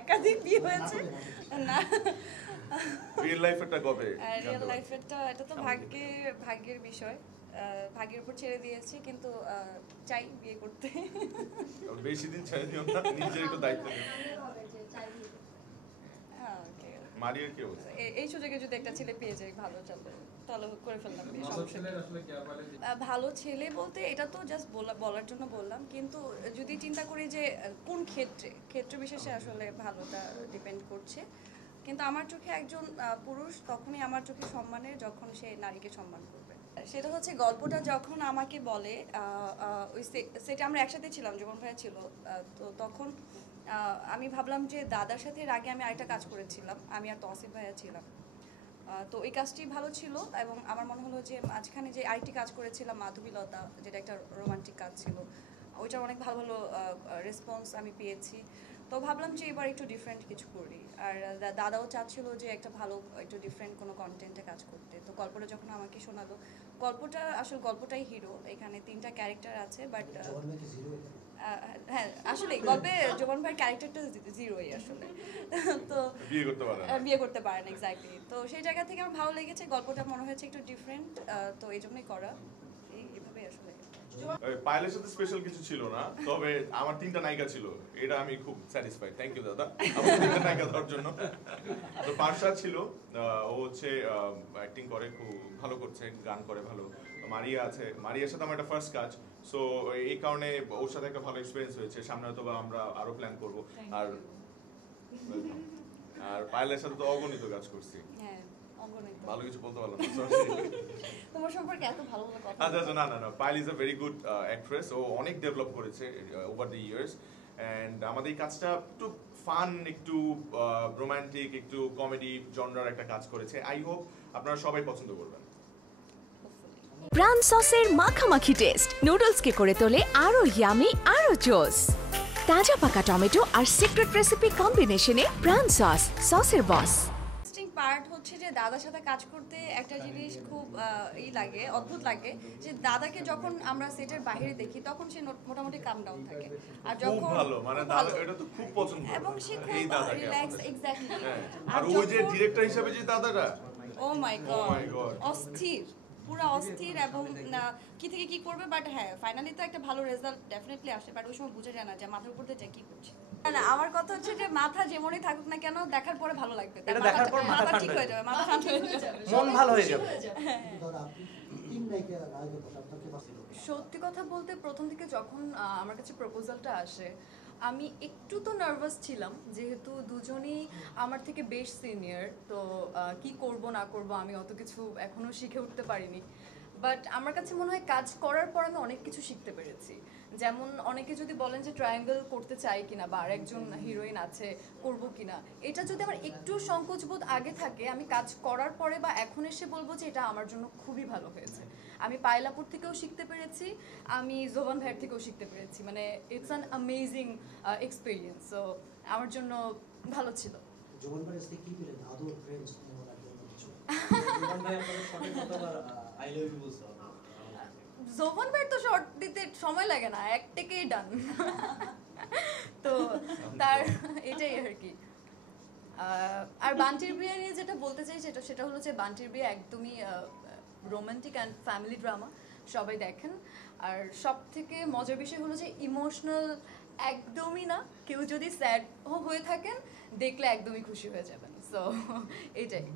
একাধিক বিয়ে হয়েছে না, রিয়েল লাইফেরটা কবে? রিয়েল লাইফেরটা এটা তো ভাগ্যের বিষয়, ভাগ্যের উপর ছেড়ে দিয়েছি, কিন্তু চাই বিয়ে করতে। বেশি দিন ছেড়ে দিও না, নিজের একটু দায়িত্ব নিও। মারিয়ার কি অবস্থা? এই সুযোগে যদি একটা ছেলে পেয়ে যাই ভালো চলবে, তাহলে করে ফেললাম বিয়ে। ভালো ছেলে বলতে এটা তো জাস্ট বলার জন্য বললাম, কিন্তু যদি চিন্তা করি যে কোন ক্ষেত্র বিশেষে আসলে ভালোটা ডিপেন্ড করছে। কিন্তু আমার চোখে একজন পুরুষ তখনই আমার চোখে সম্মানের যখন সে নারীকে সম্মান করবে। সেটা হচ্ছে গল্পটা যখন আমাকে বলে, ওই সেটা আমরা একসাথে ছিলাম, জীবন ভাইয়া ছিল, তো তখন আমি ভাবলাম যে দাদার সাথে এর আগে আমি আরেকটা কাজ করেছিলাম, আমি আর তসিফ ভাইয়া ছিলাম, তো এই কাজটি ভালো ছিল। এবং আমার মনে হলো যে মাঝখানে যে আরেকটি কাজ করেছিলাম মাধবীলতা, যেটা একটা রোমান্টিক কাজ ছিল, ওইটার অনেক ভালো ভালো রেসপন্স আমি পেয়েছি। তো ভাবলাম যে এবার একটু ডিফারেন্ট কিছু করি, আর দাদাও চাচ্ছিল যে একটা ভালো একটু ডিফারেন্ট কোনো কন্টেন্টে কাজ করতে। তো গল্পটা যখন আমাকে শোনালো, গল্পটাই হিরো, এখানে 3টা ক্যারেক্টার আছে, বাট হ্যাঁ আসলে গল্পে জোবান ভাইয়ের ক্যারেক্টারটা জিরোই আসলে। তো বিয়ে করতে পারে না এক্স্যাক্টলি। তো সেই জায়গা থেকে আমার ভালো লেগেছে, গল্পটা মনে হয়েছে একটু ডিফারেন্ট, তো এই জন্যই করা, এইভাবেই আসলে। পায়েলের সাথে স্পেশাল কিছু ছিল না, তবে আমার 3টা নায়িকা ছিল, এটা আমি খুব স্যাটিসফাইড। থ্যাংক ইউ দাদা আমার 3টা নায়িকা দেওয়ার জন্য। তো পার্সা ছিল, ও হচ্ছে অ্যাক্টিং করে, খুব ভালো করছে, গান করে ভালো। মারিয়া আছে, মারিয়ার সাথে আমার একটা ফার্স্ট কাজ, সো এই কারণে ওর সাথে একটা ভালো এক্সপিরিয়েন্স হয়েছে। সামনে হয়তো বা আমরা আরো প্ল্যান করবো। আর পায়েলের সাথে তো অগণিত কাজ করছি। হ্যাঁ, ভালো কিছু বলতে পারলাম না, তোমার সম্পর্কে এত ভালো ভালো কথা। আচ্ছা না, Payel is a very good actress, ও অনেক ডেভেলপ করেছে ওভার দ্য ইয়ার্স। অ্যান্ড আমাদের এই কাজটা একটু ফান, একটু রোমান্টিক, একটু কমেডি জনরার একটা কাজ করেছে। আই হোপ আপনারা সবাই পছন্দ করবেন। প্রাণ সসের মাখামাখি টেস্ট নুডলসকে করে তোলে আরো ইয়ামি, আরো জোস। তাজা পাকা টমেটো আর সিক্রেট রেসিপি কম্বিনেশনে প্রাণ সসের বস। পার্ট হচ্ছে যে দাদার সাথে কাজ করতে একটা জিনিস খুব লাগে, অদ্ভুত লাগে, যে দাদাকে যখন আমরা সেটের বাইরে দেখি তখন সে মোটামুটি কাম ডাউন থাকে, আর যখন খুব ভালো, মানে দাদা এটা তো খুব পছন্দ, এবং সে খুব রিল্যাক্স, এক্স্যাক্টলি। আর ওই যে ডিরেক্টর হিসেবে যে দাদাটা, ও মাই গড, অস্থির, পুরো অস্থির, এবং কি থেকে কি করবে, বাট হ্যাঁ ফাইনালি তো একটা ভালো রেজাল্ট ডেফিনেটলি আসে, বাট ওই সময় বুঝে যায় না যে মাথার উপর দিয়ে কি করছে। না, আমার কথা হচ্ছে যে মাথা যেমনই থাকুক না কেন, দেখার পরে ভালো লাগবে, দেখার পর মাথা ঠিক হয়ে যাবে, মাথা শান্ত হয়ে যাবে, মন ভালো হয়ে যাবে। সত্যি কথা বলতে প্রথম দিকে যখন আমার কাছে প্রপোজালটা আসে, আমি একটু তো নার্ভাস ছিলাম, যেহেতু দুজনেই আমার থেকে বেশ সিনিয়র। তো কি করব না করব আমি অত কিছু এখনো শিখে উঠতে পারিনি, বাট আমার কাছে মনে হয় কাজ করার পর আমি অনেক কিছু শিখতে পেরেছি। যেমন অনেকে যদি বলেন যে ট্রায়াঙ্গেল করতে চাই কিনা, বা আরেকজন হিরোইন আছে করব কিনা, এটা যদি আমার একটু সংকোচবোধ আগে থাকে, আমি কাজ করার পরে বা এখন এসে বলবো যে এটা আমার জন্য খুবই ভালো হয়েছে। আমি পায়লাপুর থেকেও শিখতে পেরেছি, আমি জোবান ভাইয়ের থেকেও শিখতে পেরেছি, মানে it's an amazing experience. So আমার জন্য ভালো ছিল। জোবান ভাইয়ের সাথে কি পেলেন? আদর, ফ্রেন্ডস নেওয়ার আগে কিছু জোবান ভাই আপনাদের শর্টে কতবার আই লাভ ইউ বলছো? জোবান ভাইয়ের তো শর্ট দিতে সময় লাগে না, এক টেকেই ডান। তো তার এটাই আর কি। আর বান্টির বিয়ে নিয়ে যেটা বলতে চাই সেটা হলো যে বান্টির বিয়ে একদমই রোমান্টিক অ্যান্ড ফ্যামিলি ড্রামা, সবাই দেখেন। আর সব থেকে মজার বিষয় হলো যে ইমোশনাল একদমই না, কেউ যদি স্যাড হয়ে থাকেন দেখলে একদমই খুশি হয়ে যাবেন। সো এইটাই।